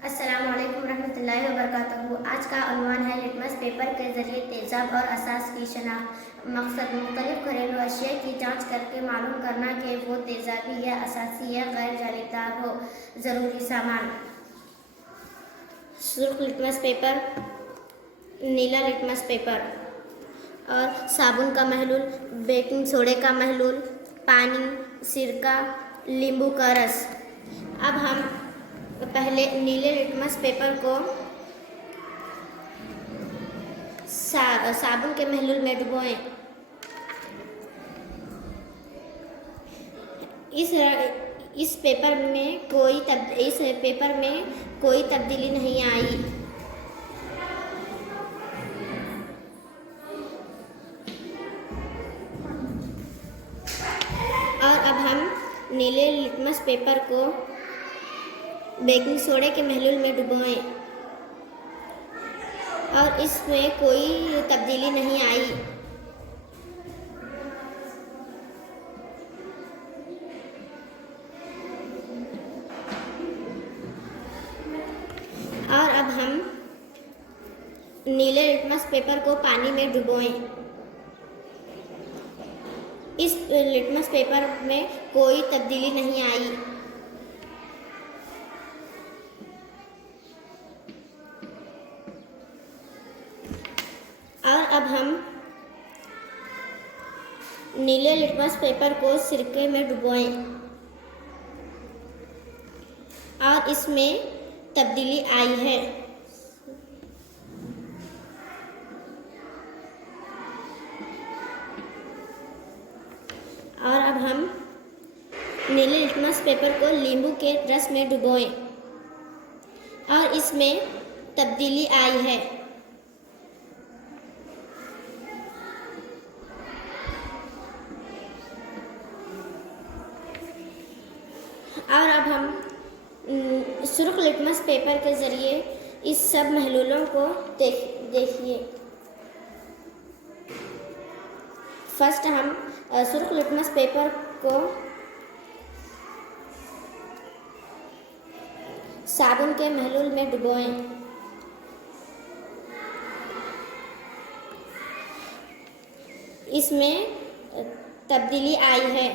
अस्सलामुअलैकुम रहमतुल्लाहि व बरकातहू। आज का उन्वान है लिटमस पेपर के जरिए तेज़ाब और असास की शनाख्त। मकसद मुख्तलिफ घरेलू अशिया की जांच करके मालूम करना कि वो तेज़ाबी या असासी या गैर जानिबदार हो। ज़रूरी सामान: सुर्ख लिटमस पेपर, नीला लिटमस पेपर और साबुन का महलूल, बेकिंग सोडे का महलूल, पानी, सिरका, नींबू का रस। अब हम पहले नीले लिटमस पेपर को साबुन के महलूल में डुबोएं। इस पेपर में कोई तब्दीली नहीं आई। और अब हम नीले लिटमस पेपर को बेकिंग सोडे के महलूल में डुबोएं और इसमें कोई तब्दीली नहीं आई। और अब हम नीले लिटमस पेपर को पानी में डुबोएं। इस लिटमस पेपर में कोई तब्दीली नहीं आई। और अब हम नीले लिटमस पेपर को सिरके में डुबोएं और इसमें तब्दीली आई है। और अब हम नीले लिटमस पेपर को नींबू के रस में डुबोएं और इसमें तब्दीली आई है। और अब हम सुर्ख लिटमस पेपर के ज़रिए इस सब महलूलों को देखिए। फर्स्ट हम सुर्ख लिटमस पेपर को साबुन के महलूल में डुबोएं। इसमें तब्दीली आई है।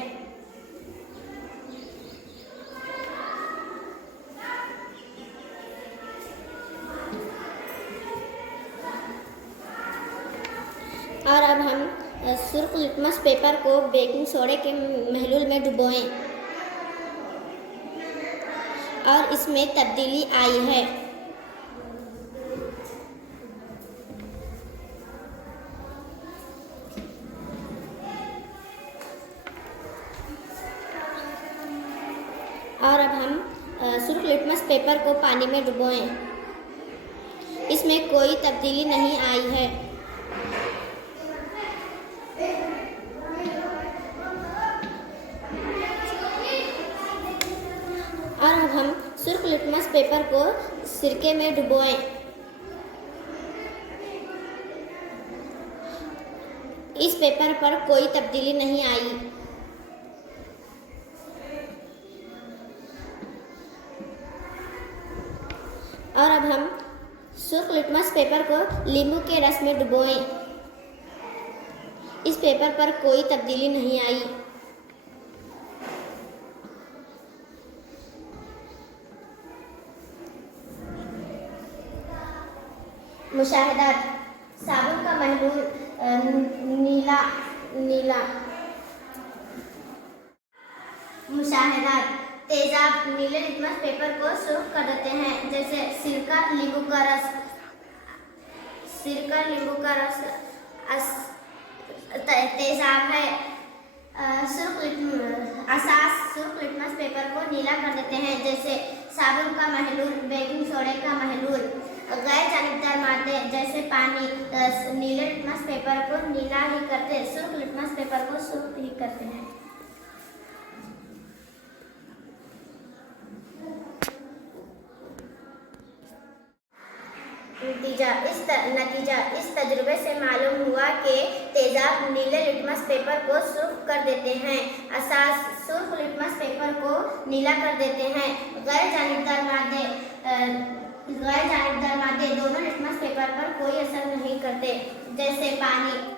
और अब हम सुर्ख लिटमस पेपर को बेकिंग सोडे के महलूल में डुबोएं और इसमें तब्दीली आई है। और अब हम सुर्ख लिटमस पेपर को पानी में डुबोएं। इसमें कोई तब्दीली नहीं आई है। और अब हम सुर्ख लिटमस पेपर को सिरके में डुबोएं। इस पेपर पर कोई तब्दीली नहीं आई। और अब हम सुर्ख लिटमस पेपर को नींबू के रस में डुबोएं। इस पेपर पर कोई तब्दीली नहीं आई। मुशाहिदात: साबुन का महलूल नीला। मुशाहिदात: तेजाब नीले लिटमस पेपर को सुर्ख कर देते हैं, जैसे सिरका, नींबू का रस। तेजाब है। असास सुर्ख लिटमस पेपर को नीला कर देते हैं, जैसे साबुन का महलूल, बेकिंग सोडे का महलूल। गैर जानिबदार मादे जैसे पानी नीले लिटमस पेपर को नीला ही करते, सुर्ख लिटमस पेपर को सुर्ख ही करते हैं। नतीजा इस तजुर्बे से मालूम हुआ कि तेजाब नीले लिटमस पेपर को सुर्ख कर देते हैं, असास सुर्ख लिटमस पेपर को नीला कर देते हैं। गैर जानिबदार मादे कोई असर नहीं करते, जैसे पानी